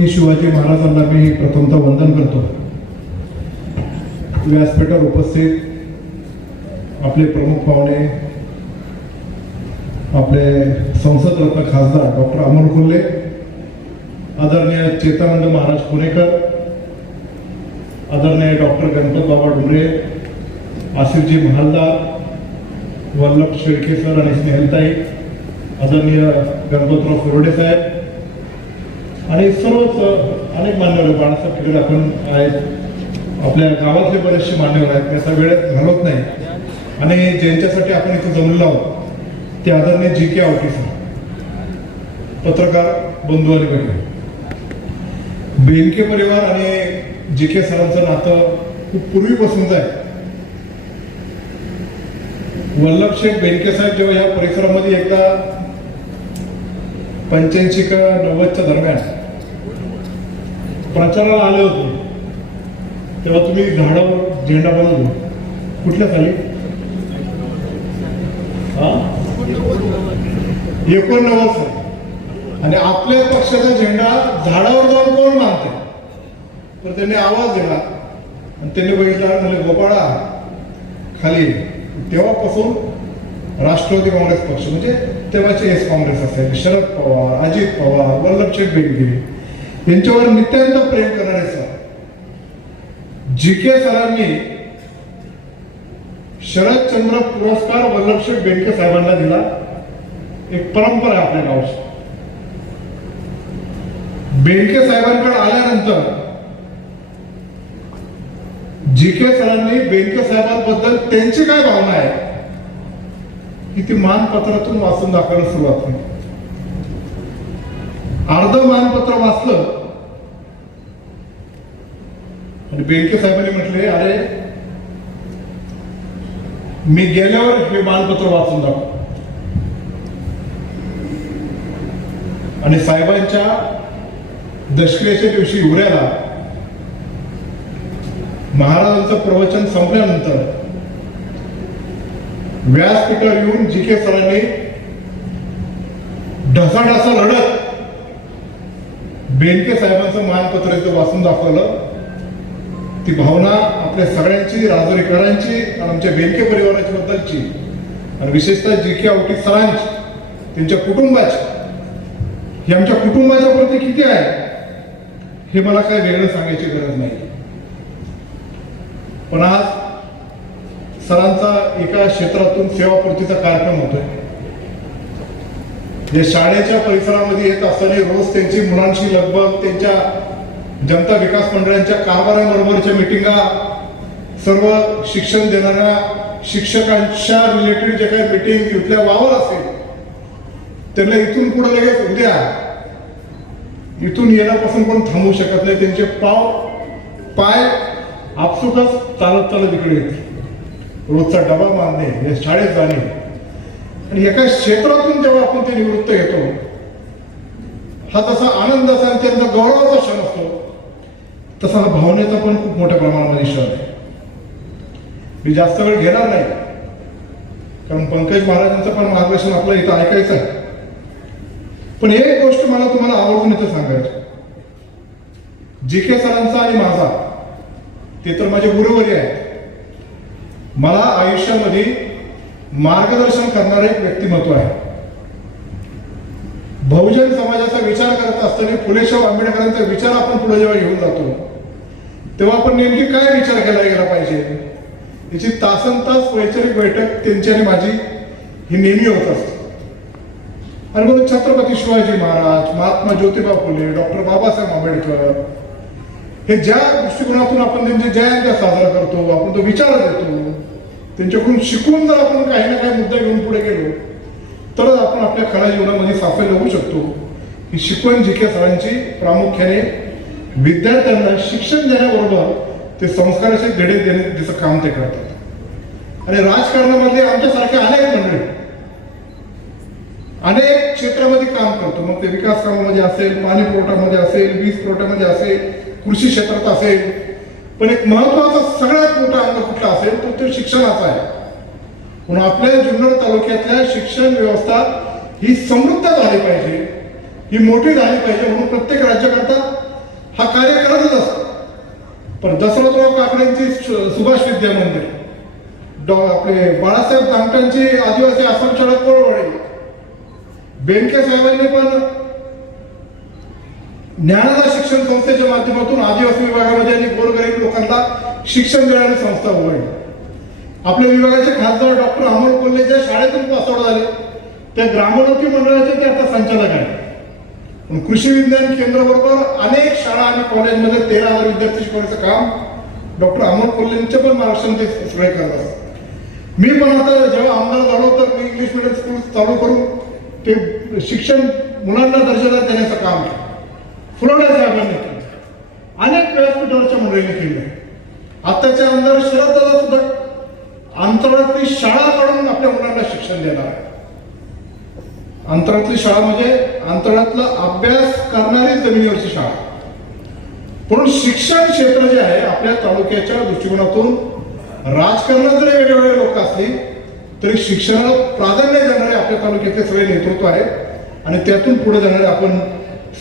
छत्रपती शिवाजी महाराजांना मी प्रथमतः वंदन करतो। व्यासपीठावर उपस्थित आपले प्रमुख पाहुणे, आपले संसद रत्न खासदार डॉक्टर अमोल कोल्हे, आदरणीय चेतानंद महाराज पुणेकर, आदरणीय डॉक्टर गणपत बाबा डुमरे, आसिफजी महालदार, वल्लभ शेळके सर आणि स्नेहलताई, आदरणीय गणपतराव फुरडे साहेब आणि सर्वच अनेक मान्यवर, बाळासाहेब खिडे आपण आहेत, आपल्या गावातले बरेचसे मान्यवर आहेत, त्याचा वेळ घालवत नाही। आणि ज्यांच्यासाठी आपण इथे जमलेलो आहोत ते आदरणीय जी.के. आवटी सर, पत्रकार बंधू आणि भगिनी, बेनके परिवार आणि जी.के. सरांचं नातं खूप पूर्वीपासूनच आहे। वल्लभ शेठ बेनके साहेब जेव्हा या परिसरामध्ये एकदा 85 का 90च्या दरम्यान प्रचाराला आले होते, तेव्हा तुम्ही झाडावर झेंडा बनवला, कुठल्या साली? 89 साली। आणि आपल्या पक्षाचा झेंडा झाडावर जाऊन कोण मानते? तर त्यांनी आवाज दिला आणि त्यांनी बघितलं, म्हणजे गोपाळा खाली। तेव्हापासून राष्ट्रवादी काँग्रेस पक्ष, म्हणजे तेव्हाचे एस काँग्रेस असेल, शरद पवार, अजित पवार, वल्लभ शेठ बेनके यांच्यावर नित्यांत प्रेम करणारे सर जी.के. सरांनी शरदचंद्र पुरस्कार वल्लभ शेठ बेनके साहेबांना दिला। एक परंपरा आहे आपल्या गावची। बेनके साहेबांकडे आल्यानंतर जी.के. सरांनी बेनके साहेबांबद्दल त्यांची काय भावना आहे की ती मानपत्रातून वाचून दाखवायला सुरुवात केली। अर्ध मानपत्र वाचलं आणि बेनके साहेबांनी म्हटले, अरे मी गेल्यावर हे मानपत्र वाचून दाखव। आणि साहेबांच्या दशक्रियेच्या दिवशी उऱ्याला महाराजांचं प्रवचन संपल्यानंतर व्यासपीठावर येऊन जी.के. सरांनी ढसाढसा रडत बेनके साहेबांचं मानपत्र वाचून दाखवलं। ती भावना आपल्या सगळ्यांची, राजूरीकरांची, आमच्या बेनके परिवाराच्या बद्दलची आणि विशेषतः जी.के. आवटी सरांची, त्यांच्या कुटुंबाची, ही आमच्या कुटुंबाच्या प्रती किती आहे हे मला काय वेगळं सांगायची गरज नाही। पण आज सरांचा एका क्षेत्रातून सेवापूर्तीचा कार्यक्रम होतोय। जे शाळेच्या परिसरामध्ये येत असताना रोज त्यांची मुलांशी लगबग, त्यांच्या जनता विकास मंडळांच्या कारभाराबरोबरच्या मिटिंगा, सर्व शिक्षण देणाऱ्या शिक्षकांच्या रिलेटेड जे काही मिटिंग, इथल्या वावर असेल, त्यांना इथून पुढे लगेच उद्या इथून येण्यापासून पण थांबवू शकत नाही। त्यांचे पाय आपसुकच चालत चालत इकडे येते, रोजचा डबा मारणे, या शाळेत जाणे। आणि एका क्षेत्रातून जेव्हा आपण ते निवृत्त घेतो, हा तसा आनंदाचा आणि त्यांचा गौरवाचा क्षण असतो, तसा हा भावनेचा पण खूप मोठ्या प्रमाणामध्ये क्षण आहे। मी जास्त वेळ घेणार नाही, कारण पंकज महाराजांचं पण मार्गदर्शन आपलं इथं ऐकायचं आहे। पण एक गोष्ट मला तुम्हाला आवर्जून इथं सांगायची, जी.के. सरांचा आणि माझा, ते तर माझे गुरुवर्य आहेत, मला आयुष्यामध्ये मार्गदर्शन करणारे एक व्यक्तिमत्व आहे। बहुजन समाजाचा विचार करत असताना फुलेशाह आंबेडकरांचा विचार आपण पुढे जेव्हा घेऊन जातो, तेव्हा आपण नेमकी काय विचार केला गेला पाहिजे याची तासनतास वैचारिक बैठक त्यांची आणि माझी ही नेहमी होत असते। आणि म्हणून छत्रपती शिवाजी महाराज, महात्मा ज्योतिबा फुले, डॉक्टर बाबासाहेब आंबेडकर, हे ज्या दृष्टिकोनातून आपण त्यांचे जयंत्या साजरा करतो, आपण तो विचार देतो, त्यांच्याकडून शिकून जर आपण काही ना काही मुद्दा घेऊन पुढे गेलो, तरच आपण आपल्या खऱ्या जीवनामध्ये साफल्य होऊ शकतो। ही शिकवण जी.के. सरांची प्रामुख्याने विद्यार्थ्यांना शिक्षण देण्याबरोबर ते संस्काराचे धडे देण्याचं काम ते करतात। आणि राजकारणामध्ये आमच्यासारखे अनेक मंडळी अनेक क्षेत्रामध्ये काम करतो, मग ते विकास कामामध्ये असेल, पाणी पुरवठ्यामध्ये असेल, वीज पुरवठ्यामध्ये असेल, कृषी क्षेत्रात असेल, पण एक महत्वाचा सगळ्यात मोठा अंग कुठला असेल तर तो शिक्षणाचा आहे। म्हणून आपल्या जुन्नर तालुक्यातल्या शिक्षण व्यवस्था ही समृद्ध झाली पाहिजे, ही मोठी झाली पाहिजे। म्हणून प्रत्येक राज्यकर्ता हा कार्य करतच असतो. पण दशरथराव काकडेंची सुभाष विद्या मंदिर, आपले बाळासाहेब दांगटांची आदिवासी आश्रम शाळा कोळवाडी, बेनके साहेबांनी पण ज्ञानदा शिक्षण संस्थेच्या माध्यमातून आदिवासी विभागामध्ये आणि गोरगरीब लोकांना शिक्षण देणारी संस्था उभारली. आपल्या विभागाचे खासदार डॉक्टर अमोल कोल्हे ज्या शाळेतून पासआउट झाले त्या ग्रामोन्नती मंडळाचे ते आता संचालक आहेत. पण कृषी विज्ञान केंद्र बरोबर अनेक शाळा आणि कॉलेजमध्ये 13,000 विद्यार्थी शिकवण्याचं काम डॉक्टर अमोल कोल्हेंच्या पण मार्गदर्शन ते सगळे करत असतात. मी पण आता जेव्हा आमदार झालो तर मी इंग्लिश मिडियम स्कूल चालू करून ते शिक्षण मुलांना दर्जेदार देण्याचं काम केलं. फुलोडे साहेबांनी केलं, अनेक व्यासपीठावरच्या मंडळींनी केलं. आताचे आमदार शरददादा सुद्धा अंतराळातली शाळा काढून आपल्या मुलांना शिक्षण देणार आहे. अंतराळातली शाळा म्हणजे अंतराळातला अभ्यास करणारी जमिनीवरची शाळा. म्हणून शिक्षण क्षेत्र जे आहे आपल्या तालुक्याच्या दृष्टिकोनातून राजकारणात जरी वेगवेगळे लोक असले तरी शिक्षणाला प्राधान्य देणारे आपल्या तालुक्याचे सगळे नेतृत्व आहे आणि त्यातून पुढे जाणारे आपण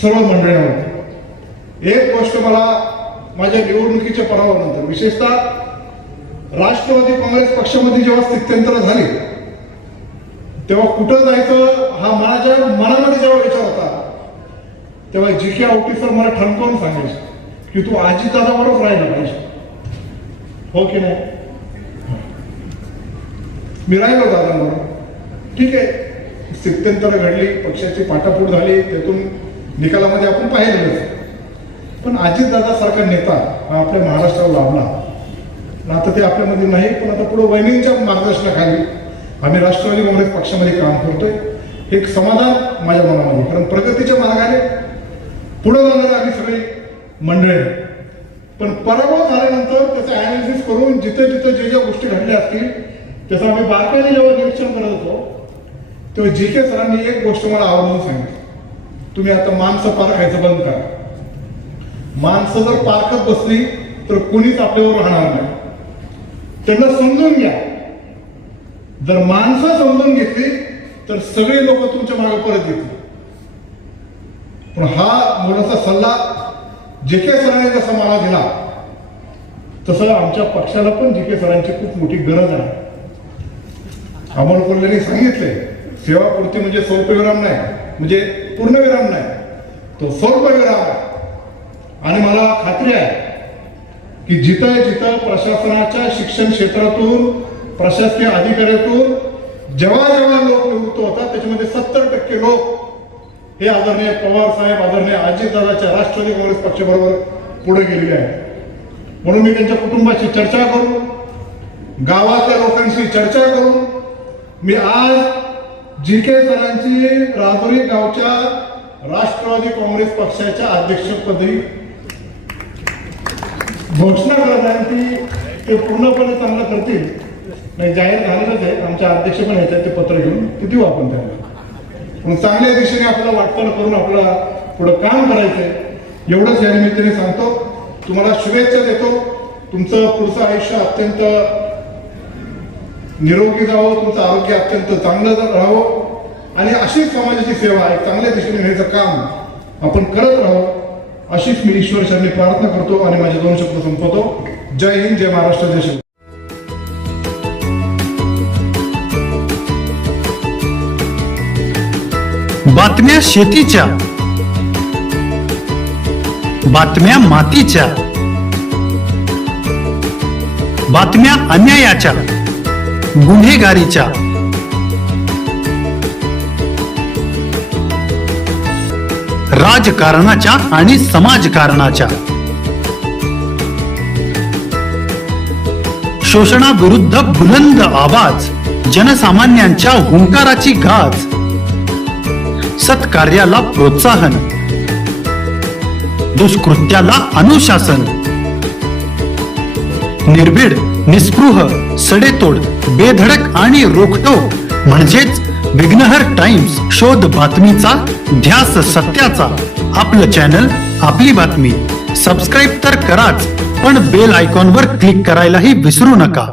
सर्व मंडळी आहोत. एक गोष्ट मला माझ्या निवडणुकीच्या पराभवानंतर विशेषतः राष्ट्रवादी काँग्रेस पक्षामध्ये जेव्हा स्थित्यंतर झाले तेव्हा कुठं जायचं हा माझ्या मनामध्ये जेव्हा विचार होता तेव्हा जी.के. आवटी सर मला ठणकावून सांगायचे की तू अजितदादाबरोबर राहिला पाहिजे. हो की नाही? मी राहिलो दादांबरोबर. ठीक आहे, स्थित्यंतर घडली, पक्षाची पाटापूट झाली, त्यातून निकालामध्ये आपण पाहिलेलंच. पण अजितदादा सारखा नेता हा आपल्या महाराष्ट्राला लाभला आता ते आपल्यामध्ये नाही. पण आता पुढे वहिनींच्या मार्गदर्शनाखाली आम्ही राष्ट्रवादी काँग्रेस पक्षामध्ये काम करतोय. एक समाधान माझ्या मनामध्ये, कारण प्रगतीच्या मार्गाने पुढे जाणारे आम्ही सगळे मंडळी. पण पराभव झाल्यानंतर त्याचं अनालिसिस करून जिथे जिथे जे ज्या गोष्टी घडल्या असतील त्याचं आम्ही बारकाईने जेव्हा निरीक्षण करत होतो तेव्हा जी.के. सरांनी एक गोष्ट मला आवर्जून सांगितली, तुम्ही आता माणसं पारखायचं बंद करा. माणसं जर पारखत बसली तर कोणीच आपल्यावर राहणार नाही. त्यांना समजून घ्या. जर माणसं समजून घेतली तर सगळे लोक तुमच्या मागे परत येतील. पण हा मोलाचा सल्ला जी.के. सरांनी जसा मला दिला तसं आमच्या पक्षाला पण जी.के. सरांची खूप मोठी गरज आहे. अमोल कोल्हेंनी सांगितले सेवापूर्ती म्हणजे स्वल्पविराम नाही, म्हणजे पूर्णविराम नाही, तो स्वल्पविराम आहे. आणि मला खात्री आहे की जिथं जिथं प्रशासनाच्या शिक्षण क्षेत्रातून प्रशासकीय अधिकाऱ्यातून जेव्हा जेव्हा लोक निवृत्त होतात त्याच्यामध्ये 70% लोक हे आदरणीय पवार साहेब, आदरणीय अजितदादाच्या राष्ट्रवादी काँग्रेस पक्षाबरोबर पुढे गेलेले आहेत. म्हणून मी त्यांच्या कुटुंबाची चर्चा करून, गावातल्या लोकांशी चर्चा करून मी आज जी.के. सरांची राजुरी गावच्या राष्ट्रवादी काँग्रेस पक्षाच्या अध्यक्षपदी घोषणा करत आहे की ते पूर्णपणे चांगलं करतील. नाही, जाहीर झालेलंच आहे, आमच्या अध्यक्ष पण याच्यात ते पत्र घेऊन ते देऊ आपण त्यांना. पण चांगल्या दिशेने आपल्याला वाटचाल करून आपल्याला पुढं काम करायचंय एवढंच या निमित्ताने सांगतो. तुम्हाला शुभेच्छा देतो. तुमचं पुढचं आयुष्य अत्यंत निरोगी जावं, तुमचं आरोग्य अत्यंत चांगलं राहावं आणि अशीच समाजाची सेवा एक चांगल्या दिशेने नेण्याचं काम आपण करत राहावं अशीच मी ईश्वर चरणी प्रार्थना करतो आणि माझे 2 शब्द संपवतो. जय हिंद, जय महाराष्ट्र, जय शिव. बातम्या शेतीच्या, बातम्या मातीच्या, बातम्या अन्यायाच्या, गुन्हेगारीच्या, राजकारणाच्या आणि समाजकारणाच्या, शोषणाविरुद्ध बुलंद आवाज, जनसामान्यांच्या हुंकाराची गाज, सत्कार्याला प्रोत्साहन, दुष्कृत्याला अनुशासन, निर्भीड, निस्पृह, सडेतोड, बेधडक आणि रोखठोक म्हणजेच विघ्नहर टाइम्स. शोध बातमीचा, ध्यास सत्याचा. आपलं चॅनल, आपली बातमी. सबस्क्राईब तर कराच, पण बेल आयकॉनवर क्लिक करायलाही विसरू नका.